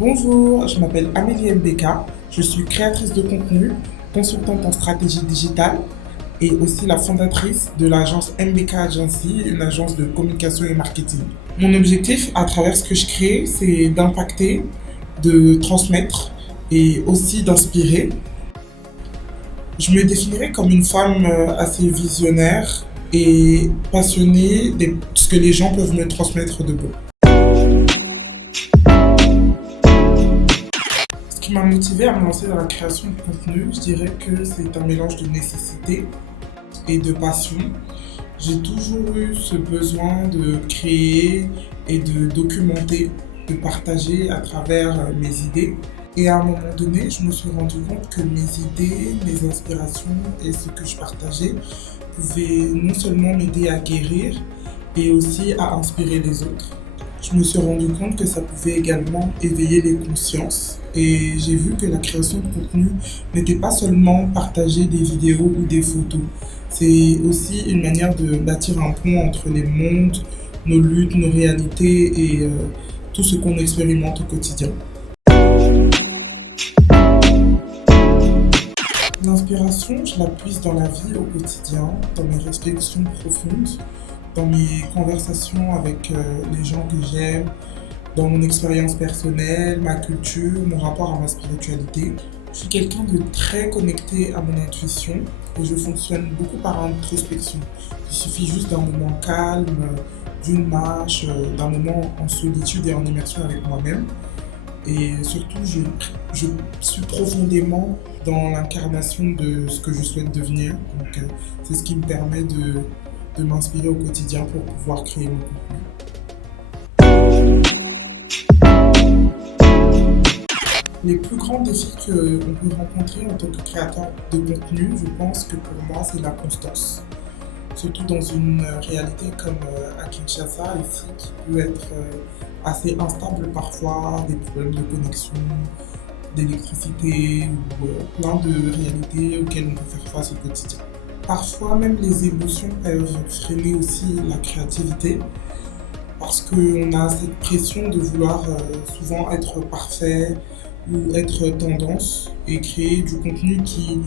Bonjour, je m'appelle Amélie Mbeka, je suis créatrice de contenu, consultante en stratégie digitale et aussi la fondatrice de l'agence Mbeka Agency, une agence de communication et marketing. Mon objectif à travers ce que je crée, c'est d'impacter, de transmettre et aussi d'inspirer. Je me définirais comme une femme assez visionnaire et passionnée de ce que les gens peuvent me transmettre de beau. Ce qui m'a motivée à me lancer dans la création de contenu, je dirais que c'est un mélange de nécessité et de passion. J'ai toujours eu ce besoin de créer et de documenter, de partager à travers mes idées. Et à un moment donné, je me suis rendu compte que mes idées, mes inspirations et ce que je partageais pouvaient non seulement m'aider à guérir et aussi à inspirer les autres. Je me suis rendu compte que ça pouvait également éveiller les consciences et j'ai vu que la création de contenu n'était pas seulement partager des vidéos ou des photos. C'est aussi une manière de bâtir un pont entre les mondes, nos luttes, nos réalités et tout ce qu'on expérimente au quotidien. L'inspiration, je la puise dans la vie au quotidien, dans mes réflexions profondes, dans mes conversations avec les gens que j'aime, dans mon expérience personnelle, ma culture, mon rapport à ma spiritualité. Je suis quelqu'un de très connecté à mon intuition et je fonctionne beaucoup par introspection. Il suffit juste d'un moment calme, d'une marche, d'un moment en solitude et en immersion avec moi-même. Et surtout, je suis profondément dans l'incarnation de ce que je souhaite devenir. Donc, c'est ce qui me permet de m'inspirer au quotidien pour pouvoir créer mon contenu. Les plus grands défis qu'on peut rencontrer en tant que créateur de contenu, je pense que pour moi, c'est la constance. Surtout dans une réalité comme à Kinshasa, ici, qui peut être assez instable parfois, des problèmes de connexion, d'électricité ou plein de réalités auxquelles on peut faire face au quotidien. Parfois, même les émotions peuvent freiner aussi la créativité parce qu'on a cette pression de vouloir souvent être parfait ou être tendance et créer du contenu qui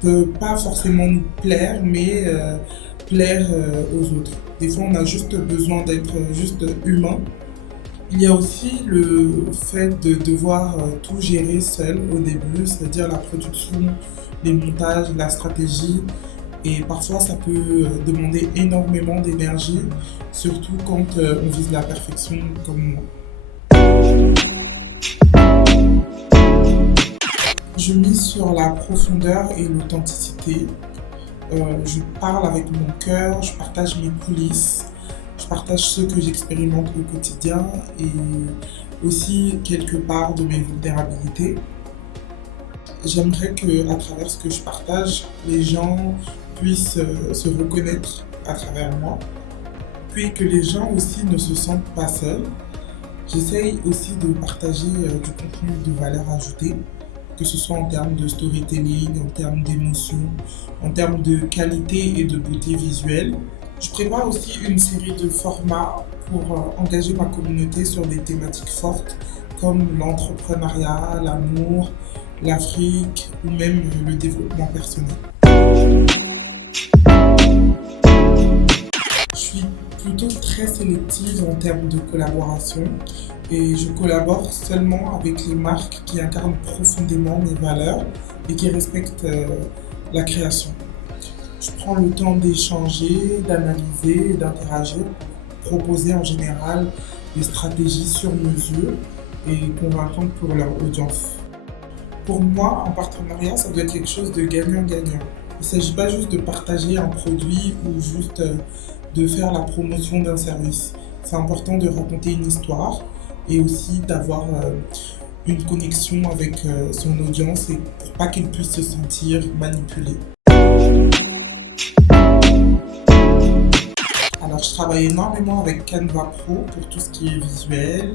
peut pas forcément nous plaire, mais plaire aux autres. Des fois, on a juste besoin d'être juste humain. Il y a aussi le fait de devoir tout gérer seul au début, c'est-à-dire la production, les montages, la stratégie. Et parfois, ça peut demander énormément d'énergie, surtout quand on vise la perfection comme moi. Je mise sur la profondeur et l'authenticité. Je parle avec mon cœur, je partage mes coulisses, je partage ce que j'expérimente au quotidien et aussi quelque part de mes vulnérabilités. J'aimerais qu'à travers ce que je partage, les gens puissent se reconnaître à travers moi, puis que les gens aussi ne se sentent pas seuls. J'essaye aussi de partager du contenu de valeur ajoutée, que ce soit en termes de storytelling, en termes d'émotion, en termes de qualité et de beauté visuelle. Je prépare aussi une série de formats pour engager ma communauté sur des thématiques fortes comme l'entrepreneuriat, l'amour, l'Afrique ou même le développement personnel. Je suis plutôt très sélective en termes de collaboration et je collabore seulement avec les marques qui incarnent profondément mes valeurs et qui respectent la création. Je prends le temps d'échanger, d'analyser et d'interagir pour proposer en général des stratégies sur mesure et convaincantes pour leur audience. Pour moi, un partenariat, ça doit être quelque chose de gagnant-gagnant. Il ne s'agit pas juste de partager un produit ou juste de faire la promotion d'un service. C'est important de raconter une histoire et aussi d'avoir une connexion avec son audience et pour pas qu'il puisse se sentir manipulé. Alors, je travaille énormément avec Canva Pro pour tout ce qui est visuel.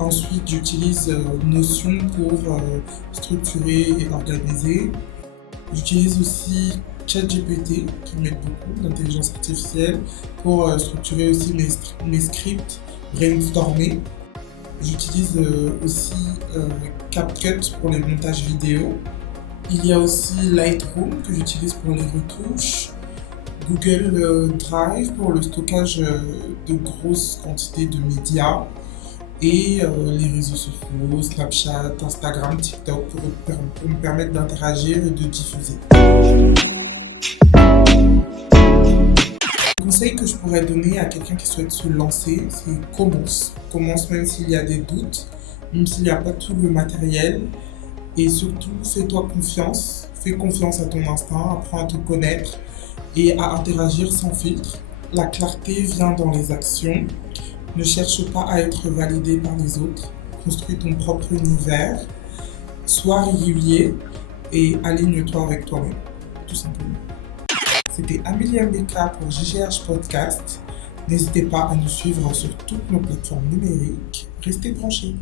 Ensuite, j'utilise Notion pour structurer et organiser. J'utilise aussi ChatGPT qui m'aide beaucoup, l'intelligence artificielle, pour structurer aussi mes scripts, brainstormer. J'utilise aussi CapCut pour les montages vidéo. Il y a aussi Lightroom que j'utilise pour les retouches. Google Drive pour le stockage de grosses quantités de médias. Et les réseaux sociaux, Snapchat, Instagram, TikTok pour me permettre d'interagir et de diffuser. Le conseil que je pourrais donner à quelqu'un qui souhaite se lancer, c'est commence. Commence même s'il y a des doutes, même s'il n'y a pas tout le matériel. Et surtout, fais-toi confiance. Fais confiance à ton instinct, apprends à te connaître et à interagir sans filtre. La clarté vient dans les actions. Ne cherche pas à être validé par les autres. Construis ton propre univers. Sois régulier et aligne-toi avec toi-même, tout simplement. C'était Amélie Mbeka pour GGH Podcast. N'hésitez pas à nous suivre sur toutes nos plateformes numériques. Restez branchés.